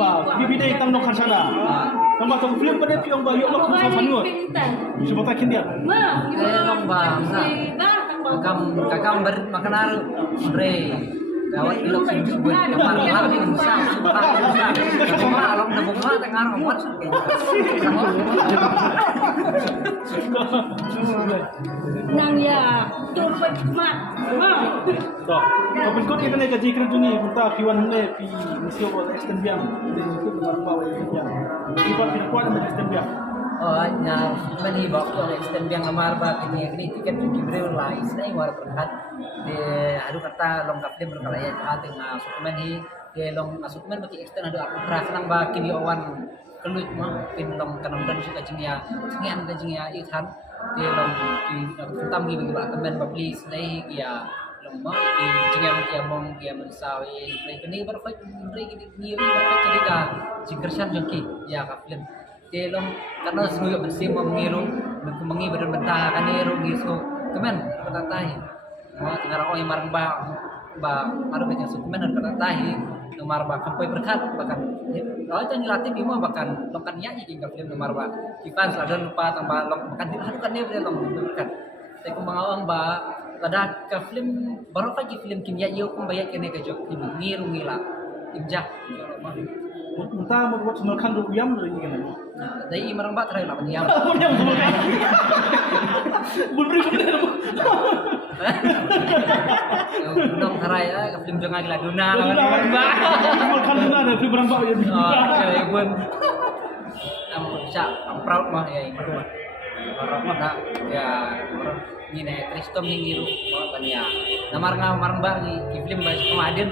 ba bibida itang no khansana tamba tong film pada piong ba yo ko sa sanut sebab kin dia long ba kakam makanar re gawat ilok sebut kamar lang ni musa kamar alam na bunga tengar amat nang ya tumpet mat to open code kita naik gaji kerja ni kita kiwan hune pi mesti buat extend biang di situ benar bawa extend biang kita tidak kuat dengan extend biang nya mani bok to extend biang kamar ba kini tiket kibre lai sai war berkat de adu kata long kapten berkalaya hati na sukmen hi de long asukmen baki extend adu akra nang ba kini awan kelut mah pin long kanam dan suka jingya jingian dan jingya ithan de long ki tam gi bagi ba temen ba please nei kia long ma ki jingya kia mong kia mensawi kini berfait kini ni berfait jadi ka jingkersan jengki ya kapten telong karena semua bersih mengiru mengi berbentah kan iru gitu kemen katatai sekarang oh yang marang ba ada banyak sukumen dan katatai nomor ba sampai berkat bahkan kalau jangan dilatih di mana bahkan lokan nyanyi di film nomor ba kita selalu lupa tambah lok makan dilakukan dia belum berkat saya kembang ba pada ke film baru lagi film kimia iyo kumbayar kene ke jok ngiru ngila imjak Muntah membuat semelkan ruyam dari ini kan? Dari marang ba terakhir lah pendiam. Ruyam semelkan. Bulbri bener. Gunung tarai ya, film jangan gila duna. Semelkan duna ada film berang bau ya. Oh, pun. Am proud mah ya ini. Orang mah ya orang ini Kristom yang ngiru bania. Namar marang ba di film ba kemaden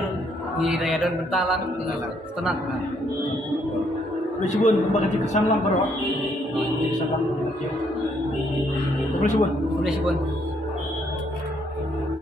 di Rayadon Bentalang tenang. Bersibun tempat kecil kesan lang para. Kesan lang. Bersibun. Bersibun.